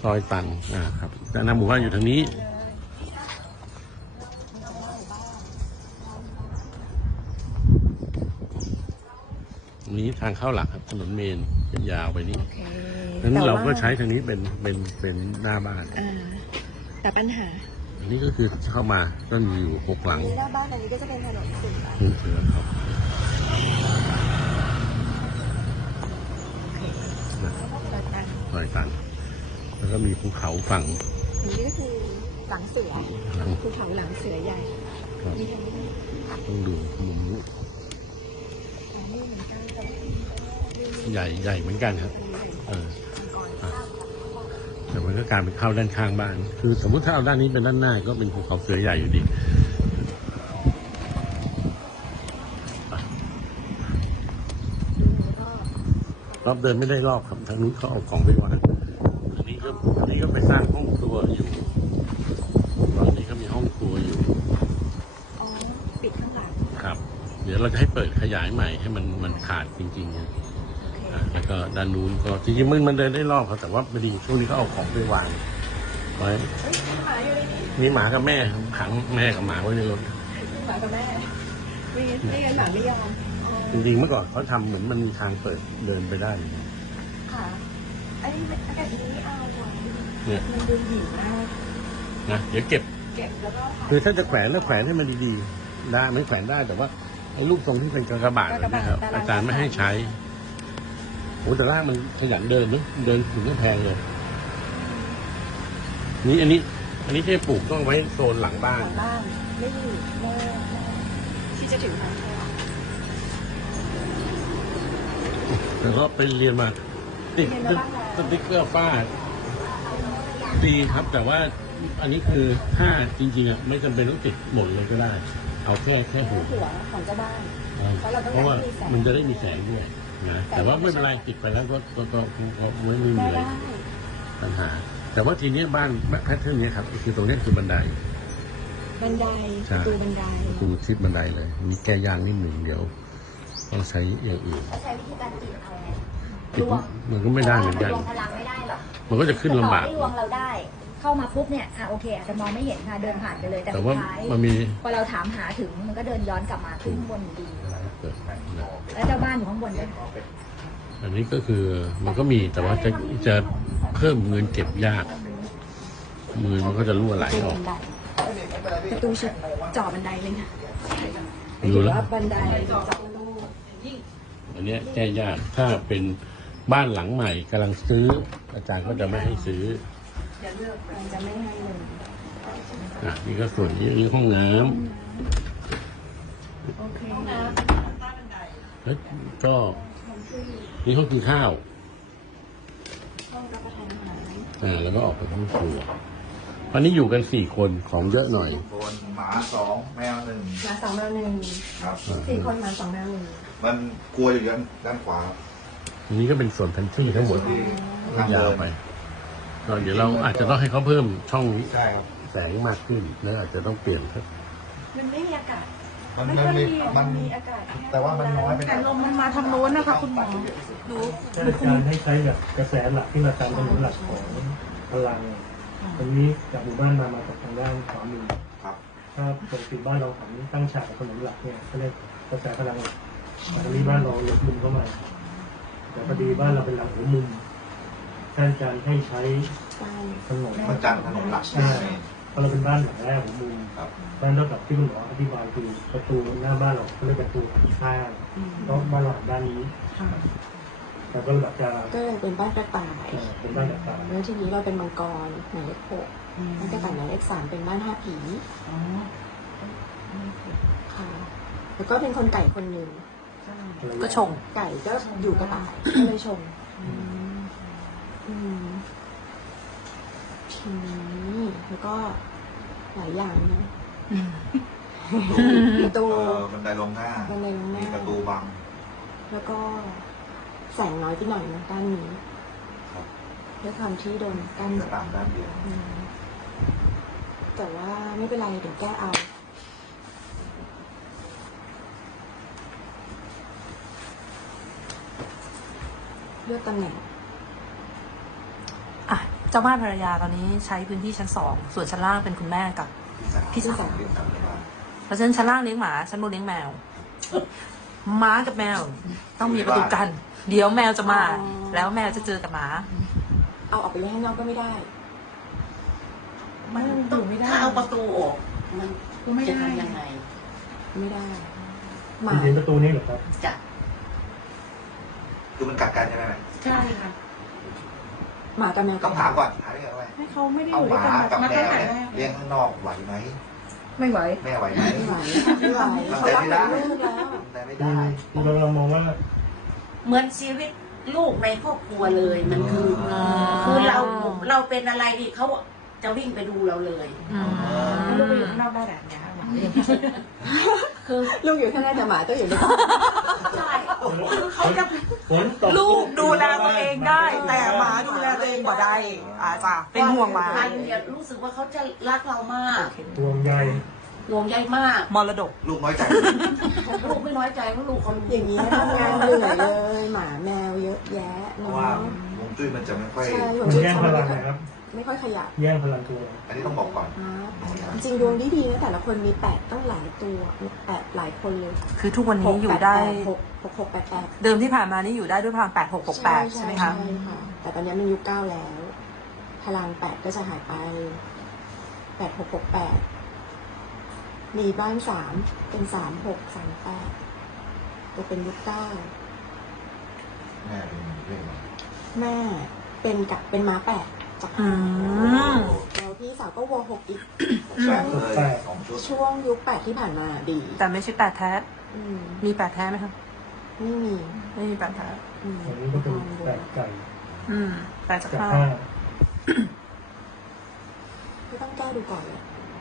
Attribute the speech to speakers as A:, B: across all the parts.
A: ซอยตันครับแต่หน้าหมู่บ้านอยู่ทางนี้นี้ทางเข้าหลักครับถนนเมนยาวไปนี่นั้นเราก็ใช้ทางนี้เป็นหน้าบ้าน
B: แต่ปัญหา
A: อันนี้ก็คือเข้ามาก็มีอยู่6 หลัง
B: หน้าบ้านอันนี้ก็จะเป็นถนนสูง
A: ครับซอยตันแล้วก็มีภูเขาฝั่ง
B: นี้ก็คือหลังเสือภูเขาหลังเสือใหญ่
A: ต้องดูมุมนู้นใหญ่เหมือนกันครับแต่มันก็การเป็นเข้าด้านข้างบ้านคือสมมุติถ้าเอาด้านนี้เป็นด้านหน้าก็เป็นภูเขาเสือใหญ่อยู่ดีรอบเดินไม่ได้รอบครับทางนู้นเขาเอาของไปวางอันนี้ก็ไปสร้างห้องครัวอยู่ตอนนี้ก็มีห้องครัวอยู่
B: ปิดข้างหลัง
A: ครับเดี๋ยวเราจะให้เปิดขยายใหม่ให้มันขาดจริงๆนะแล้วก็ด้านนู้นก็จริงๆมันเดินได้รอบครับแต่ว่าพอดีช่วงนี้เขาเอาของไปวางไว้มีหมากับแม่ขังแม่กับหมาไว้ในรถ
B: หมากับแม่ไม่งั้นหมาไม่ยอม
A: จริงๆเมื่อก่อนเขาทำเหมือนมันมีทางเปิดเดินไปได้
B: ค่ะอันนี้แบบนี้เนี่ยมันดูหยิ่มาก
A: นะเดี๋ยวเก็บ
B: แล้วก็
A: คือถ้าจะแขวนแล้วแขวนให้มันดีๆได้ไม่แขวนได้แต่ว่าไอ้รูปทรงที่เป็นกระบาดนะครับอาจารย์ไม่ให้ใช้โอ้แต่ล่ามันขยันเดินนะเดินถึงก็แพงเลยนี่อันนี้ที่ปลูกต้องไว้โซนหลังบ้าน
B: ไม่อยู่ที่จะถึงทาง
A: แล้วก็ไปเรียนมาติดสติ๊กเกอร์ฝ้าดีครับแต่ว่าอันนี้คือถ้าจริงๆไม่จำเป็นต้องติดหมดเลยก็ได้เอาแค่หัว
B: ของเจ้าบ้าน
A: เพราะว่ามันจะได้มีแสงด้วยนะแต่ว่าไม่เป็นไรติดไปแล้วก็ไม่มีอะไรปัญหาแต่ว่าทีนี้บ้านแพทเทิร์นนี้ครับคือตรงนี้คือบันได
B: ประตูบันได
A: ชิดบันไดเลยมีแก้ยางนิดหนึ่งเดี๋ยวต้องใช้อย่างอื่น
C: ใช้วิธีการติดเอา
A: ติดมันก็ไม่ได้เหมือนกัน
C: พลังไม่ได้หรอก
A: มันก็จะขึ้นลำบาก
C: ที่รวงเราได้เข้ามาปุ๊บเนี่ยโอเคอาจจะมองไม่เห็นค่ะเดินผ่านไปเลยแต่สุดท้ายพอเราถามหาถึงมันก็เดินย้อนกลับมาขึ้นข้างบนดีแล้วเจ้าบ้านอยู่ข้างบนด้วย
A: อันนี้ก็คือมันก็มีแต่ว่าจะเพิ่มเงินเก็บยากมือมันก็จะรั่วไหลออก
B: ประตูชิดจ่อบันไดเลยค่ะ
A: ดูแล้ว
B: บันได
A: อันนี้แก้ยากถ้าเป็นบ้านหลังใหม่กำลังซื้ออาจารย์ก็จะไม่ให้ซื้อ
B: จะไม่ให้เลย
A: นี่ก็ส่วนนี้ห้องน้ำแล้วก็นี่ห้องกินข้าวแล้วก็ออกไปห้องครัววันนี้อยู่กัน4 คนของเยอะหน่อย
D: คนหมา2แมว1
B: หมา2แมว1ครับ4 คนหมา2แมว1
D: มันกลัวอยู่ด้านขวา
A: อันนี้ก็เป็นส่วนทันที่ทั้งหมดยาวไปเดี๋ยวเราอาจจะต้องให้เขาเพิ่มช่องแสงมากขึ้นแล้วอาจจะต้องเปลี่ยนครับ
B: มันไม่มีอากาศ
D: มันมีอากาศแต่ว่ามันน้อยไป
B: แต่ลมมันมาทางโน้นนะคะคุณหมอ
E: ดูการให้ใช้แบบกระแสหลักที่มาตามถนนหลักของพลังตรงนี้จากหมู่บ้านมาจากทางด้านขวามือถ้าปกติบ้านเราของตั้งฉากกับถนนหลักเนี่ยเขาเรียกกระแสพลังตรงนี้บ้านเราลดมุมเข้ามาแต่พอดีบ้านเราเป็นหลังหัวมุมท่านอาจารย์ให้ใช้ถนน
D: มันจันถนนหลัก
E: ใช่เพราะเราเป็นบ้านหลังแรกหัวมุมบ้านนอกจากที่คุณหมออธิบายคือประตูหน้าบ้านเราเขาเรียกประตูข้างเพราะบ้านเราด้านนี้แต่ก็แบบจะ
B: ก็ยังเป็นบ้านกระต่าย
E: เป็นบ้านกระต่าย
B: แล้วทีนี้เราเป็นมังกรหมายเลข 6บ้านกระต่ายหมายเลข 3เป็นบ้าน5 ผีค่ะแล้วก็เป็นคนไก่คนหนึ่งก็ชงไก่ก็อยู่กระต่ายก็เลยชงทีนี้แล้วก็หลายอย่างนะประตู
D: บันไดลงหน้ามีประตูบัง
B: แล้วก็แสงน้อยไปหน่อยนะด้านนี้ด้วยความที่โดนกั้น
D: ตามด้านเดียว
B: แต่ว่าไม่เป็นไรเดี๋ยวแก้เอาเลือกตำแหน่ง
F: จ้าบ้านภรรยาตอนนี้ใช้พื้นที่ชั้น 2ส่วนชั้นล่างเป็นคุณแม่กับพี่สาวเพราะฉะนั้นชั้นล่างเลี้ยงหมาชั้นบนเลี้ยงแมวหมากับแมวต้องมีประตูกัน เดี๋ยวแมวจะมาแล้วแมวจะเจอกับหมา
B: เอาออกไปเล่นข้างนอกก็ไม่ได้
G: มันอยู่ไม่ได้ถ้าเอาประตูออกมันจะทำยังไง
B: ไม่ได้ หมา
E: จริงๆประตูนี้เหรอครับ
G: จะ
D: คือมันกัดกันใช่ไหม
G: ใช่ค่ะ
B: หมากับแมว
D: ต้องถามก่อนถามได้ไงว่า
G: ให้เขาไม่ได้อ
D: เอา
G: ยู่
D: ห
G: ด้วย
D: มา
G: กัน
D: กับ
G: มา
D: แม
G: ตั้ง
D: ว
G: แต่
D: เนี่ย
G: แรก
D: เลี้ยงข้างนอกไหวไหม
C: ไม่ไหว
D: แม่ไหวไหม
B: ไม่ไหวไม่ไหวเขารักลูกแล้ว
D: แต่ไม่ได้
E: เรามองว่า
G: เหมือนชีวิตลูกในครอบครัวเลยมันคือคือเราเป็นอะไรดิเขาจะวิ่งไปดูเราเลย
C: ลูกไปอยู่ข้างนอกได้แบบเนี้ยค่ะ
G: คือ
B: ลูกอยู่ข้างหน้าแต่หมาต้องอยู่ในบ้าน
G: ใช่คือเขาจะ
E: ฝนตก
F: ลูกดูแลตัวเองได้ แต่หมาดูแลตัวเองบ่ได้อาจ้ะเป็นห่วงหมา
G: พันเนี่ยรู้สึกว่าเขาจะรักเรามาก
E: ห่วงใย
G: ห่วงใยมาก
F: มรดก
D: ลูกน้อยใจ
G: ลูกไม่น้อยใจเพราะลูกเขารู้
B: อย่างนี้ทำงานเหนื่อยเลยหมาแมวเยอะแยะ
D: เพราะ
B: เนาะ
D: ว่าฮวงจุ้ยมันจะไม่ค่อย
B: ใช่
E: มันแย่งพลังนะครับ
B: ไม่ค่อยขยับ
E: แย่งพลังตัว
D: อันนี้ต้องบอกก่อน
B: จริงๆดวงดีๆนะแต่ละคนมีแปดต้องหลายตัวแปดหลายคนเลย
F: คือทุกวันนี้อยู่ได้
B: 6 8 8
F: เดิมที่ผ่านมานี่อยู่ได้ด้วยพลัง8668ใช่ไหมคะ
B: ใช่ค่ะ แต่ตอนนี้มันยุค9แล้ว พลัง8ก็จะหายไป8668มีบ้าน3เป็น3638จะเป็นยุค9
D: แม่เป็นเรื่องอะไร
B: แม่เป็นม้า8จาก
F: อืม
B: แล้วพี่สาวก็วัว6อีก
D: แบ่งเลย2ชุด
B: ช่วงยุค8ที่ผ่านมาดี
F: แต่ไม่ใช่8แท้
B: อืม
F: มี8แท้ไหมคะ
B: ไม่มี
F: ไม่มี8แท้
B: อืม
E: อันนี้ก็เป็นแปดไก่
F: 8จาก
E: กับ
F: 5
E: ห้า
B: ก็ต้องแก้ดูก่อนเลย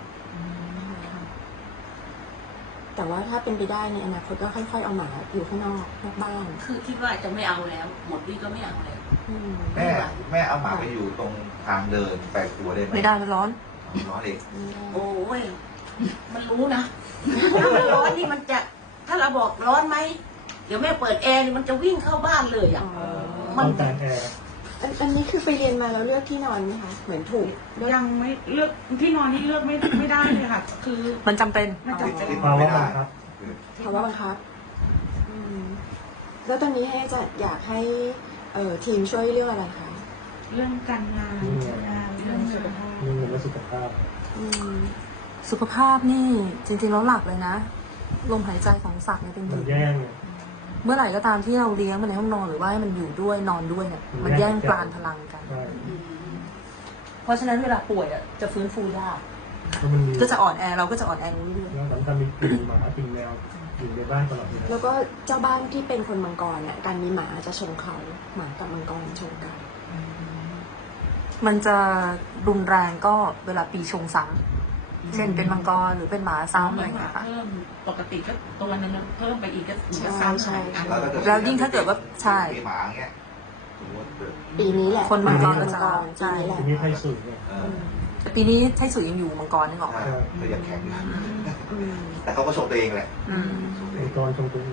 B: แต่ว่าถ้าเป็นไปได้ในอนาคตก็ค่อยๆเอาหมาอยู่ข้างนอกบ้าน
G: คือคิดว่าจะไม่เอาแล้ว หมดนี่ก็ไม่เอาแล้ว
B: อืม
D: แม่เอาหมาไปอยู่ตรงทางเดินแปลกตัวได้ไหม
F: ไม่ได้มันร้อน
D: ร้อนเอง
G: โอ้ย มันรู้นะ ถ้ามันร้อนนี่มันจะ ถ้าเราบอกร้อนไหม เดี๋ยวแม่เปิดแอร์นี่มันจะวิ่งเข้าบ้านเลยอ่ะ
E: ต้
G: มั
E: อน งการแอร์
B: อันนี้คือไปเรียนมาแล้วเลือกที่นอนไหมคะ เหมือนถูกเลือก
H: ยังไม่เลือกที่นอนนี่เลือกไม่ได้เลยค่ะ คือ
F: มันจำเป็น
H: ไม่จำเป็น
E: ภาวะบังคับ
B: เพราะว่าบังคับอืมแล้วตอนนี้ให้จะอยากให้ทีมช่วยเรื่องอะไรคะ
H: เรื่องการงานเรื่องสุขภาพ
E: มีเงินและสุขภาพ
B: อืม
F: สุขภาพนี่จริงๆแล้วหลักเลยนะลมหายใจของสัตว์เนี่ยเป็นห
E: มั
F: นึ่
E: น
F: ง
E: แย่ง
F: เมื่อไหร่ก็ตามที่เราเลี้ยงมันในห้องนอนหรือว่าให้มันอยู่ด้วยนอนด้วยเนี่ยมันแย่งปราณพลังกัน
E: ใช่
F: เพราะฉะนั้นเวลาป่วยอ่ะจะฟื้นฟูยาก
E: แล้วมันมี
F: ก็จะอ่อนแอเราก็จะอ่อนแอลงเรื่อย
E: แล้วสำคัญมีกลิ่นหมากินแมวอยู่ในบ้านตลอดเวลา
B: แล้วก็เจ้าบ้านที่เป็นคนมังกรเนี่ยการมีหมาจะชงเขาหมากับมังกรชงกัน
F: ๆมันจะรุนแรงก็เวลาปีชงซ้ำเช่นเป็นมังกรหรือเป็นหมาซ้ำ
H: เห
F: อะไร
H: มือน
F: อย่าง
H: หมา
F: เงี้ยค่ะ
H: เพิ่มปกติก็ตัวนึงเพิ่มไปอีกก็เหมือนกับซ้ำ
B: ใช่
F: แล้วยิ่งถ้าเกิดว่าใช่
D: มีหมาเงี้ยสมมติเกิด
B: ปีนี้แหละ
F: คนมังกรก็จะ
B: ใช่
F: ใช่
B: ปีนี้แหละ
E: ทีนี้ไทยสูงเนี่ย
F: แต่ปีนี้ไทสุยยังอยู่มังกรนึกออกไหม
D: ใช่เขายังแข็งอยู่
B: อืม
D: แต่เขาก็ชมตัวเองแหละ
F: อืม
E: องค์กรชมตัวเอง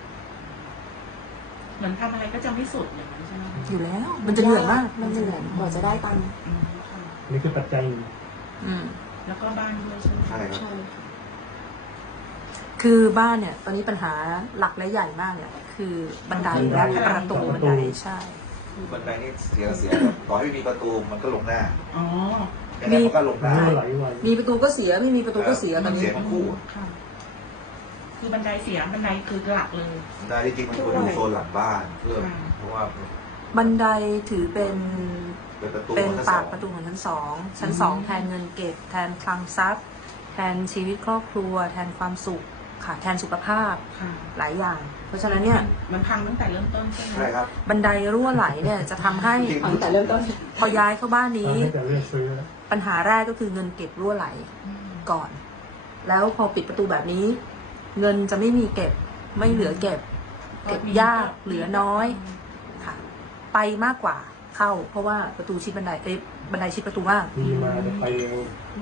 H: เหมือนทำอะไรก็จะไม่สุดอย่างนั้นใช่ไหม
F: อยู่แล้ว มันจะเหนื่อยมาก
B: มันเหนื่อยกว่าจะได้ตังค์
H: ค่ะ
E: อันนี่คือปัจจัยหนึ่ง
F: อืม
H: แล้วก็บ้านด้วยใช่ไหม
D: ใช่ครับ
B: ใช่ค่ะ
F: คือบ้านเนี่ยตอนนี้ปัญหาหลักและใหญ่มากเนี่ย คือบันไดและประตูบันไดใช่
D: บันไดนี่เสียต่อให้มีประตูมันก็ลงหน้า
H: อ๋อ
D: ยังไงมันก็ลงห
E: มัน
D: น้า
E: รั่วไหลไว
F: มีประตูก็เสียไม่มีประตูก็เสียตอนนี้
D: เสียทั้งคู่
H: ค่ะ คือบันไดเสียบันไดคือหลักเลย
D: บันไดจริงๆมันควรอยู่โซนหลังบ้านเพื่อเพราะว่า
F: บันไดถือเป็น
D: เป็นประตู
F: เป็น
D: ชั้น
F: ปาก
D: 2
F: ประตูของชั้นสองชั้นสองแทนเงินเก็บแทนคลังทรัพย์ แทนชีวิตครอบครัว แทนความสุขค่ะแทนสุขภาพ
H: ค่ะ
F: หลายอย่าง เพราะฉะนั้นเนี่ย
H: มันพังตั้งแต่เริ่มต้นใช่ไหม
D: ใช่ครับ
F: บันไดรั่วไหลเนี่ยจะทำให้
B: เอาตั้งแต่เริ่มต้น
F: พอย้ายเข้าบ้านนี้
E: ตั้งแต่เลือกซื้อแล้ว
F: ปัญหาแรกก็คือเงินเก็บรั่วไหลก่อน แล้วพอปิดประตูแบบนี้ เงินจะไม่มีเก็บไม่เหลือเก็บ เก็บยากเหลือน้อยค่ะ ไปมากกว่าเข้า เพราะว่าประตูชิดบันไดบันไดชิดประตูมาก
E: มีมาจะไปเร็ว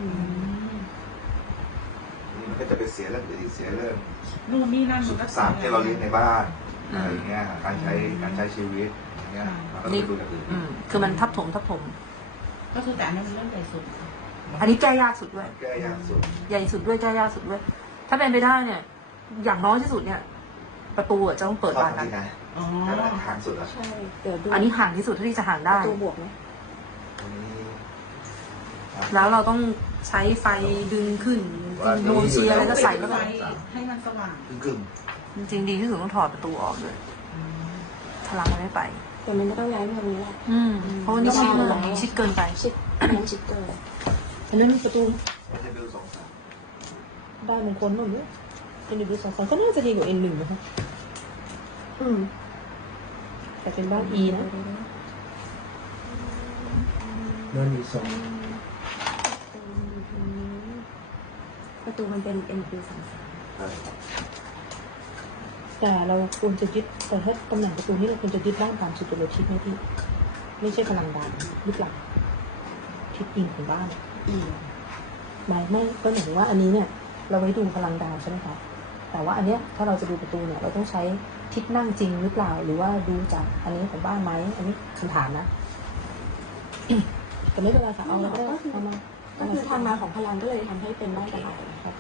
D: มันก็จะไปเสียเรื่องอื่นอีกเสียเรื่อง
H: นู่นนี่นั่น
D: สุ
H: มัน
D: ข
H: ก็
D: สันต์ที่เราเลี้ยงในบ้าน
F: อืม
D: อะไรอย่างเงี้ยการใช้ชีวิตอย่างเงี้ยมันก็ต้องไปดูอย่างอื่น
F: คือมันทับถม
H: ก็คือแต่อันนี้มันเรื่องใหญ่สุด
F: อันนี้แก้ยากสุดด้วย
D: แก้ยากสุด
F: ใหญ่สุดด้วยแก้ยากสุดด้วย ถ้าเป็นไปได้เนี่ย อย่างน้อยที่สุดเนี่ย ประตูอะจะต้องเปิดบานนั้น
H: อ๋อ
D: ถ้ามันห่างสุดอ่ะ
B: ใช่เดี๋ยวดู
F: อันนี้ห่างที่สุดเท่าที่จะห่าง
B: ป
F: ได้
B: ระตูบวกไหม
D: อันนี้
F: แล้วเราต้องใช้ไฟดึงขึ้นโนเชียร์อะไรก็ใส่เข้าไป
H: ให้มันสว่าง
D: กึ่ง
F: จริงๆดีที่สุดต้องถอดประตูออกเลยพลังมันไม่ไป
B: แต่มันก็ต้องย้ายมาตรงนี้แหละ
F: เพราะว่านี่ชิดเกินไป
B: ชิดน้ำชิดเกิน
E: อันนั้นประตู
D: ไม่ใช่บิล2-3
E: ได้มงคลหมดเลย N1 2 ก็น่าจะดีกว่า N1 นะคะ
B: อืม
E: แต่เป็นบ้าน E นะบ้าน E2
B: ประตูมันเป็น NP 33
D: ใช่
E: แต่เราควรจะยึดแต่ถ้าตำแหน่งประตูนี้เราควรจะยึดด้านตามสุดตัวทิศไหมพี่ไม่ใช่พลังดานยึดหลักทิศยิงของบ้าน
B: อี
E: ไม่ก็หมายถึงว่าอันนี้เนี่ย เราไว้ดูพลังดาวใช่ไหมคะแต่ว่าอันเนี้ยถ้าเราจะดูประตูเนี่ย เราต้องใช้ทิศนั่งจริงหรือเปล่าหรือว่าดูจากอันนี้ของบ้านไหมอันนี้คำถามนะ แต่ไม่เป็นไรค่ะเอาแล้วก็ได้เอามา
B: ก็คือทางมาของพลังก็เลยทำให้เป็นบ้านกระต่ายนะครับ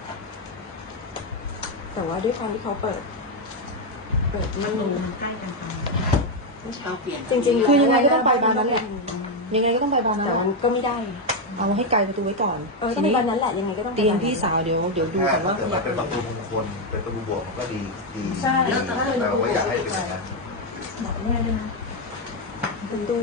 B: แต่ว่าด้วยความที่เขาเปิดไม่มี
H: ใกล้กันไป
G: เราเปลี่ยน
B: จริงๆ
E: คือยังไงก็ต้องไปบานนั้นแหละ ยังไงก็ต้องไปบานนั้น
B: แต่
E: แหละ
B: มันก็ไม่ได้
E: เอาให้ไกลประตูไว้ก่อน
B: ต้องไปบานนั้นแหละยังไงก็ต้องไป
E: เตียง
B: บานนั้น
E: พี่สาวเดี๋ยวดู
D: ถ้า
E: ก่อนว่า
D: เกิดมันเป็นประตูมงคลเป็นประตูบวกมันก็ดี
F: ใช่
D: แต่เราไม่อยากให้เป็นอย่างนั้น
C: บอกแม่ด้วยนะ
B: ประตู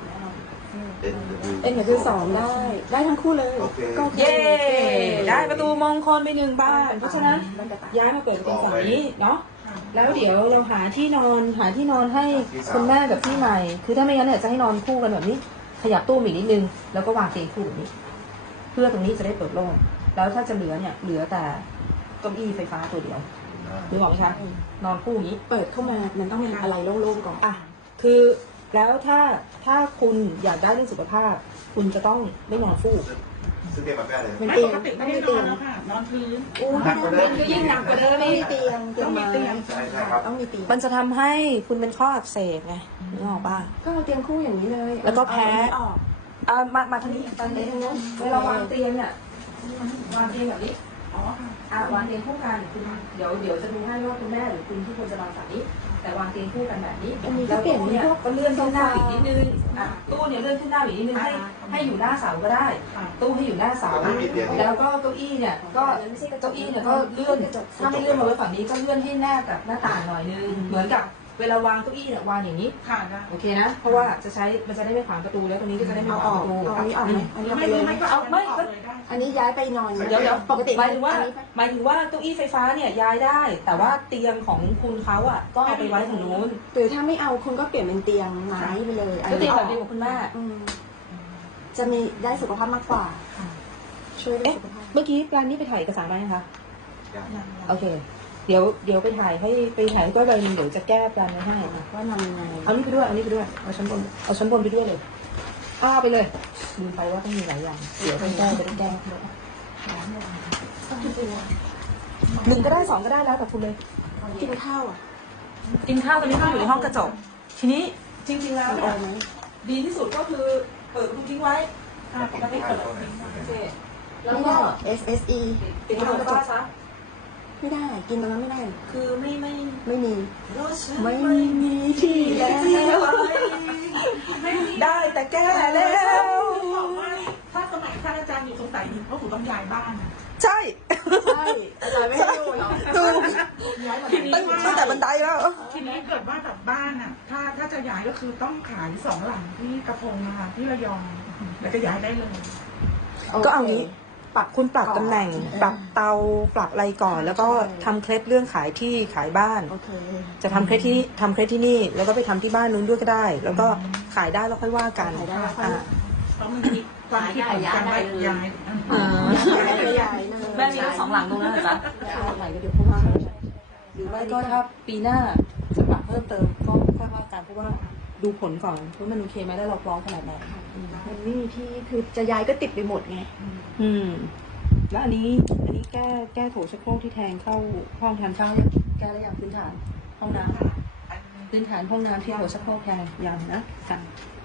D: เป็น
B: NW 2ได้ทั้งคู่เลย
D: โอเค
B: ก็โอเค
F: เย้ได้ประตูมงคลไป1บ้าน
E: เพราะฉะนั้น
B: บ้านกระต่าย
E: ย้ายมาเปิดเป็นฝั่งนี้เนาะ แล้วเดี๋ยวเราหาที่นอนให้คุณแม่กับพี่ใหม่ คือถ้าไม่งั้นเนี่ยจะให้นอนคู่กันแบบนี้ ขยับตู้มอีกนิดนึง แล้วก็วางเตียงคู่แบบนี้ เพื่อตรงนี้จะได้เปิดโล่ง แล้วถ้าจะเหลือเนี่ย เหลือแต่เก้าอี้ไฟฟ้าตัวเดียวนึกออกไหมคะ นอนคู่อย่างนี้
B: เปิดเข้ามามันต้องมีอะไรโล่งๆก่อน
E: อ่ะ คือแล้วถ้าคุณอยากได้เรื่องสุขภาพ คุณจะต้องไม่นอนฟูก
D: ซึ่งเตียงมันแม่เลย
B: มัน
H: ไม่
B: เตีย
H: ป
B: ง
H: กติไม่
B: ต้อง
H: ได้
B: มี
H: น
B: เตี
H: อย น
B: ง
H: แล้วค่ะ นอนพื้น
B: อู้
D: หนักกว่าเดิม
E: ก็ยิ่งหนักกว่าเดิม
B: ต้อง
E: อี
B: มี
E: ก
B: เตียง
H: ต้องมีเตียง
D: ใช่ครับ
B: ต้องมีเตียง
F: มันจะทำให้คุณเป็นข้ออักเสบไงนึกออกป่ะ
B: ก็เอาเตียงคู่อย่างนี้เลย
F: แล้วก็แพ้
B: เอาอันนี้ออก
F: มาทางนี้ทางนี้เวลาวางเตียงเนี่ยวางเตียงแบบนี้
H: อ๋อค่ะ
F: วางเตียงคู่กันคุณเดี๋ยวจะดูให้ว่าคุณแม่หรือคุณที่ควรจะนอนฝั่งนี้ แต่วางเตียงคู่กันแบบนี้
B: อันนี้ก็เปลี่ยน
F: เนี่ย
B: พวก
F: ก็เลื่อนขึ้นหน้าอีกนิดนึงตู้เนี่ยเลื่อนขึ้นหน้าอีกนิดนึงให้อยู่หน้าเสาก็ได้ ตู้ให้อยู่หน้าเสาแล้วก็เก้าอี้เนี่ยก็เก้าอี้เนี่ยก็เลื่อนถ้าไม่เลื่อนมาไว้ฝั่งนี้ก็เลื่อนให้แนบกับหน้าต่างหน่อยนึงเหมือนกับเวลาวางเก้าอี้เนี่ยวางอย่างนี้
H: ค่ะได้
F: โอเคนะ เพราะว่ามันจะได้ไม่ขวางประตูแล้วตรงนี้ก็จะได้ไม่
B: เอา
F: ข
B: อ
F: วาง
B: อก
F: ประตู
B: เอาอันนี้ออกไหมอันนี้เอาไปเลยไหม
H: เอาไม่ก็เลยได้
B: อันนี้ย้ายไปนอน
F: เดี๋ยว
B: ปกติ
F: หมายถึงว่า
B: อันนี้
F: เก้าอี้ไฟฟ้าเนี่ยย้ายได้ แต่ว่าเตียงของคุณเขาอ่ะก็เอาไปไว้ทางนู้น
B: หรือถ้าไม่เอาคุณก็เปลี่ยนเป็นเตียงไม้ไปเลยอัน
F: ก็เตี
B: นี้
F: ยง
B: อ
F: แบ
B: อบ ก
F: เดียวกับคุณแม่
B: จะมีได้สุขภาพมากกว่า ช่วยได้
E: เอ๊ะ
B: สุขภาพ
E: เมื่อกี้ปลานี่ไปถ่ายเอกสารมายังคะ
D: ยัง
E: โอเค เดี๋ยวไปถ่ายให้ก้อยใบนึงเดี๋ยวจะแก้ปลาไว้ให้
B: ว่านำยังไง
E: เอานี่ไปด้วยเอาชั้นบนไปด้วยเลยเอาไปเลยลืมไปว่าต้องมีหลายอย่างเดี๋ยวต้องแก้จะต้องแก้หนึ่งก็ได้2ก็ได้แล้วแต่คุณเลย
B: กินข้าวอ่ะ
F: กินข้าวตอนนี้ต้องอยู่ในห้องกระจก ทีนี้จริงๆแล้ว
B: มี
F: เนี่
B: อย ไหม
F: ดีที่สุดก็คือเปิดประตูทิ้งไว้
D: จะไม่เปิด
F: โอเคแล้
B: แล้ว ว
F: ก็
B: ก็ SSE
F: ปิดกระจกซะ
B: ไม่ได้ กินตรงนั้นไม่ได้
F: คือไม่
B: ไม่มี ไม่มีที่แล้ว
F: ได้แต่แก้แล้ว
H: บอกว่าถ้าสมัยท่านอาจารย์อยู่ตรงไหนเพราะผมต้องย้ายบ้านอะ
F: ใช่
B: ใช่อาจารย์ไม่ให้ดูเนาะ
F: ดู
H: ทีนี้
F: ตั้งแต่บันไดแล้ว
H: ทีนี้เกิดว่าแบบบ้านอ่ะ ถ้าจะย้ายก็คือต้องขาย2 หลังที่กระพงนะคะที่ระยองแล้วจะย้ายได้เลย
F: ก็เอางี้คุณปรับตำแหน่ง ปรับเตาปรับอะไรก่อน แล้วก็ทำเคล็ดเรื่องขายที่ขายบ้าน
B: โอเค
F: จะทำเคล็ดที่นี่ แล้วก็ไปทำที่บ้านนู้นด้วยก็ได้ แล้วก็ขายได้แล้วค่อยว่ากัน
B: ขายได้แล้วค่อย
F: อ่า
H: เพราะมันมีความคิดของการว่าย้าย
B: ใหญ่เลย
F: แม่มีทั้ง2 หลังตรงนั้นเหรอจ๊ะ
B: ไหนก็เดี๋ยวพูดว่า
F: หรือไม่ก็ถ้าปีหน้าจะปรับเพิ่มเติมก็ค่อยว่ากันเพราะว่าดูผลก่อนว่ามันโอเคไหมแล้วเราพร้อมขนาดไหน
B: มันไม่มีที่คือจะย้ายก็ติดไปหมดไง
E: แล้วอันนี้แก้โถชักโครกที่แทงเข้าห้องทานข้าวยังแก้แล้วยังพื้นฐานห้องน้ำพื้นฐานห้องน้ำที่โถชักโครกแทงยังนะค่ะ
H: ย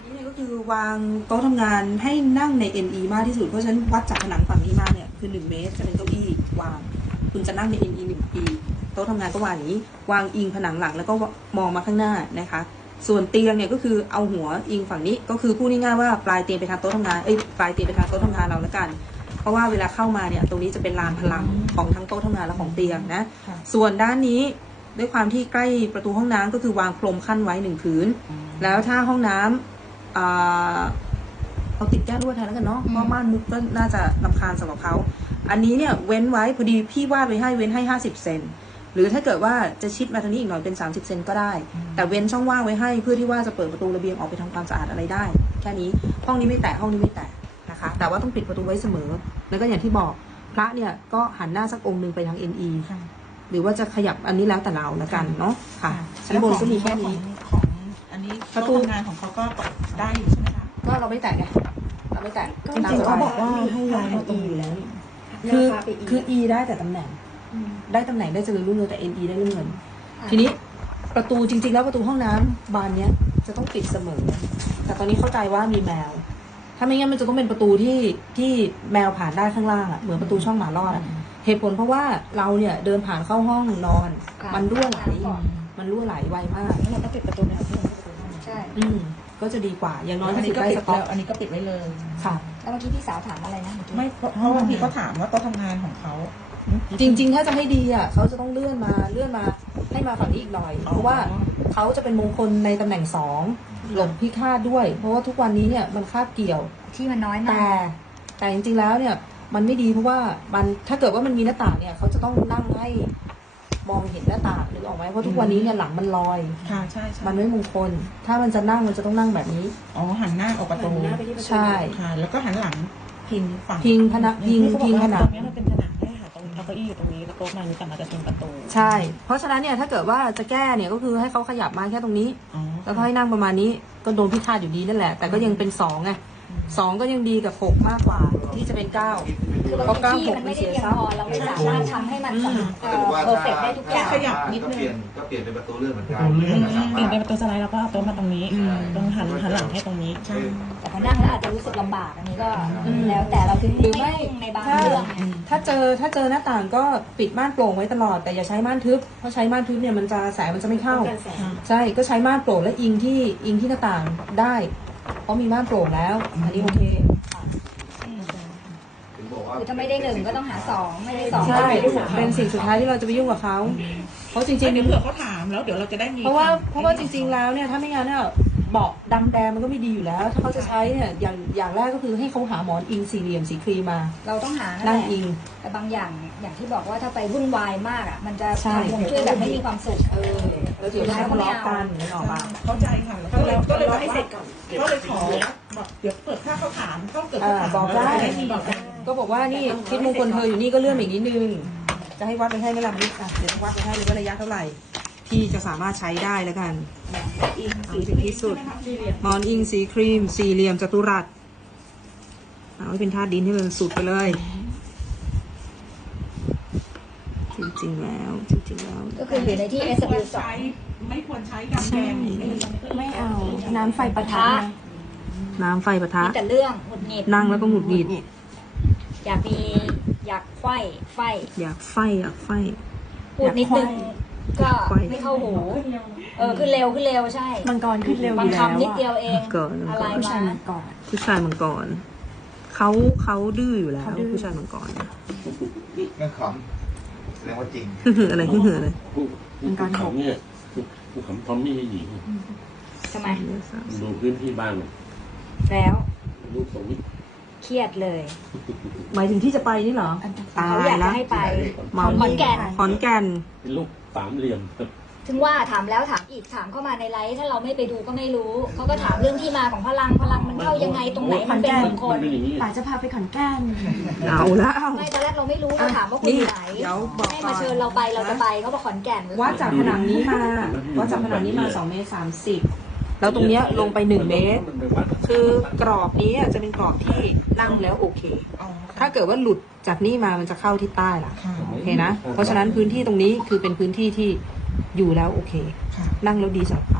F: นี่ก็คือวางโต๊ะทำงานให้นั่งใน NE มากที่สุดเพราะฉะนั้นวัดจากผนังฝั่งนี้มาเนี่ยคือ1 เมตรจะเป็นเก้าอี้วางคุณจะนั่งใน NE 1 ปีโต๊ะทำงานก็วางอย่างนี้วางอิงผนังหลังแล้วก็มองมาข้างหน้านะคะส่วนเตียงเนี่ยก็คือเอาหัวอิงฝั่งนี้ก็คือพูดง่ายๆว่าปลายเตียงไปทางโต๊ะทำงานปลายเตียงไปทางโต๊ะทำงานเราแล้วกันเพราะว่าเวลาเข้ามาเนี่ยตรงนี้จะเป็นลานพลังของทั้งโต๊ะทำงานและของเตียงนะส่วนด้านนี้ด้วยความที่ใกล้ประตูห้องน้ำก็คือวางพรมขั้นไว้1 ผืนแล้วถ้าห้องน้ำเอาติดแก้รวดแทนแล้วกันเนาะเพราะม่านมุกก็น่าจะรำคาญสำหรับเขาอันนี้เนี่ยเว้นไว้พอดีพี่วาดไว้ให้เว้นให้50 เซนหรือถ้าเกิดว่าจะชิดมาทางนี้อีกหน่อยเป็น30 เซนก็ได้แต่เว้นช่องว่างไว้ให้เพื่อที่ว่าจะเปิดประตูระเบียงออกไปทำความสะอาดอะไรได้แค่นี้ห้องนี้ไม่แตะห้องนี้ไม่แตะนะคะแต่ว่าต้องปิดประตูไว้เสมอแล้วก็อย่างที่บอกพระเนี่ยก็หันหน้าสักองค์หนึ่งไปทาง NE หรือว่าจะขยับอันนี้แล้วแต่เราแล้วกันเนาะค่ะชั้นบนก็มีแค่นี้
H: ของอันนี้ประตูทำงานของเขาก็เปิดได้อยู่ใช่ไหมคะ
F: ก็เราไม่แตะไงเราไม่แตะ
B: จริงๆเขาบอกว่าให้ย้ายมา E อยู่แล้ว
F: คือ E ได้แต่ตำแหน่งได้ตำแหน่งได้เจริญรุ่งเรืองแต่ NE ได้เรื่องเงินทีนี้ประตูจริงๆแล้วประตูห้องน้ำบานเนี้ยจะต้องปิดเสมอแต่ตอนนี้เข้าใจว่ามีแมวถ้าไม่งั้นมันจะต้องเป็นประตูที่แมวผ่านได้ข้างล่างอ่ะเหมือนประตูช่องหมารอดอ่ะเหตุผลเพราะว่าเราเนี่ยเดินผ่านเข้าห้องนอนมันรั่วไหลไวมาก
B: แล้วเราก็ปิดประตูไม่เอาเพื่อนประตูห้อง
C: ใช่
F: ก็จะดีกว่าอย่างน้อย
H: อัน
F: ที่
H: นี้
F: สุด
H: ก็
F: ได้
H: ปิด
F: สต็อ
H: แล้
F: ก
H: วอันนี้ก็ปิดไว้เลย
F: ค่ะ
C: แล้วเมื่อกี้พี่สาวถามอะไรนะเมื่อกี้
H: ไม่เพราะว่าพี่ก็ถามว่าโต๊ะทำงานของเขา
F: จริงๆถ้าจะให้ดีอ่ะเขาจะต้องเลื่อนมาให้มาฝั่งนี้อีกหน่อยเพราะว่าเขาจะเป็นมงคลในตำแหน่ง2หลบพิฆาตด้วยเพราะว่าทุกวันนี้เนี่ยมันคาบเกี่ยว
C: ที่มันน้อยมาก
F: แต่จริงๆแล้วเนี่ยมันไม่ดีเพราะว่ามันถ้าเกิดว่ามันมีหน้าต่างเนี่ยเขาจะต้องนั่งให้มองเห็นหน้าต่างหรือออกไหมเพราะทุกวันนี้เนี่ยหลังมันลอย
H: ค่ะใช่ใช่
F: มันไม่มงคลถ้ามันจะนั่งมันจะต้องนั่งแบบนี้
H: อ๋อหันหน้าออกประตู
F: ใช่
H: ค่ะ แล้วก็หันหลังพิงฝั่ง
F: พิงพนักพิงผนั
B: ต
F: ง
B: รงนี้มันเป็นผนังได้ค่ะตรงเอาเก้าอี้อยู่ตรงนี้แล้วโต๊ะมานี้แต่มาจะเป็นประตู
F: ใช่เพราะฉะนั้นเนี่ยถ้าเกิดว่าจะแก้เนี่ยก็คือให้เขาขยับมาแค่ตรงนี้
H: อ๋อ
F: แล้วก็ให้นั่งประมาณนี้ก็โดนพิฆาตอยู่ดีนั่นแหละแต่ก็ยังเป็น2ไง2ก็ยังดีกับ6มากกว่าที่จะเป็น9
C: คือบางทีที่มันไม่ได้เพียงพอเราไม่สามารถทำให้มันเพอร์เฟกได้ทุกอย่าง
H: ขยับนิดนึง
D: ก็เปลี่ยนเป็นประตูเลื่อนเหมือนกัน
B: เปลี่ยนเป็นประตูสไลด์แล้วก็เอาโต๊ะมาตรงนี้ตรงหันหลังให้ตรงนี้
H: ใช่
C: แต่พอนั่งแล้วอาจจะรู้สึกลำบากอันนี้ก็แล้วแต่เราถึง
F: หรือไม่
C: ในบางเรื่องไง
F: ถ้าเจอหน้าต่างก็ปิดม่านโปร่งไว้ตลอดแต่อย่าใช้ม่านทึบเพราะใช้ม่านทึบเนี่ยมันจะแสงมันจะไม่เข้าใช่ก็ใช้ม่านโปร่งและอิงที่หน้าต่างได้เพราะมีม่านโปร่งแล้วอันนี้โอเค
D: ถึงบอกว่า
C: คือถ้าไม่ได้1ก็ต้องหา2ไม่ได้2
F: ใช่
C: ก็ไม่ได้3
F: เป็นสิ่งสุดท้ายที่เราจะไปยุ่งกับเขาเพราะจริง
H: เดี๋ยวเผื่อเขาถามแล้วเดี๋ยวเราจะได้มี
F: ๆเพราะว่าจริงๆแล้วเนี่ยถ้าไม่งั้นเนี่ยเบาะดำแดงมันก็ไม่ดีอยู่แล้ว ถ้าเขาจะใช้เนี่ยอย่างแรกก็คือให้เขาหาหมอนอิงสี่เหลี่ยมสีครีมมา
C: เราต้องหานั่
F: นั่
C: น
F: ง
C: แหละ
F: อิง
C: แต่บางอย่างอย่างที่บอกว่าถ้าไปวุ่นวายมากอ่ะมันจะ
F: ใช่
C: ทำฮวงจุ้ยแบบไม่มีความสุข
F: แล้วเดี๋ยวให้เขาล้อกันนึกออกปะ
H: เข้าใจค่ะแล้วก็เลยให้เสร็จก่อนก็เลยขอบอกเดี๋ยวเปิดถ้าเขาถามเขาเกิดเขาถาม
F: บอกได้
H: เราจะมีบอกได้
F: ก็บอกว่านี่ทิศมงคลเธออยู่นี่ก็เลื่อนอีกนิดนึงจะให้วัดไปให้ไหม่ละมิกเดี๋ยววัดไปให้เลยว่าระยะเท่าไหร่ที่จะสามารถใช้ได้แล้วกันเอาให้ถึงที่สุดหมอนอิงสีครีมสี่เหลี่ยมจัตุรัสเอาให้เป็นธาตุดินให้มันสุดไปเลย จริงๆแล้ว
C: ก็คืออยู่ในที่ S W
H: ใช้ไม่ควรใช้ดำแดง
F: ไม่เอาน้ำไฟปะทะน้ำไฟปะทะ
C: มีแต่เรื่องหงุดหงิด
F: นั่งแล้วก็หงุดหงิด
C: อยากไฟ
F: อยากไฟ
C: พูดนิดนึงก็ไม่เข้าหูขึ้นเร็วใช่
B: มังกรขึ้นเร็ว
C: บางคำนิดเดียวเอง
F: เกิน
C: อะไร
B: ผู้ชาย
C: มา
B: มังกร
F: ผู้ชายมังกรเขาดื้ออยู่แล้วผู้ชายมังกร
D: นั่นขำแสดงว่าจริง
F: อะไรอะไร
A: ผู้ขำเนี่ยผู้ขำทอมมี่หญิง
C: ทำไม
A: ดูพื้นที่บ้าน
C: แล้ว
A: ลูกสวิต
C: เครียดเลย
F: หมายถึงที่จะไปนี่เหรอตา
C: เขา
F: ย
C: อยาก
F: แล้
C: จะ
F: ว
C: ให้ไป
F: เมา
C: ขอนแก่น
F: ขอนแก่น
A: เป็นลูกสามเหลี่ยม
C: ถึงว่าถามแล้วถามอีกถามเข้ามาในไลฟ์ถ้าเราไม่ไปดูก็ไม่รู้เขาก็ถามเรื่องที่มาของพลังมันเข้ายังไงตรงไหนมันเป็นมงคล
A: เป็นอย่างนี้
B: ป่าจะพาไปขอนแก่น
F: เอาแล้ว
C: ไม่ตอนแรกเราไม่รู้เราถามว่าคุณอยู่ไหน
F: เดี๋ยวบอก
C: ให้
F: ก่อ
C: มาน เชิญเราไปเราจะไปเขาบอกขอนแก่น
F: วัดจากผนังนี้มา2 เมตร 30แล้วตรงเนี้ยลงไป1 เมตร คือกรอบนี้จะเป็นกรอบที่นั่งแล้วโอเค
H: อ๋อ
F: ถ้าเกิดว่าหลุดจากนี่มามันจะเข้าที่ใต้ล่ะ
H: ค่ะ
F: โอเคนะ เพราะฉะนั้นพื้นที่ตรงนี้คือเป็นพื้นที่ที่อยู่แล้วโอเค
H: ค่ะ
F: นั่งแล้วดีสำหรับเขา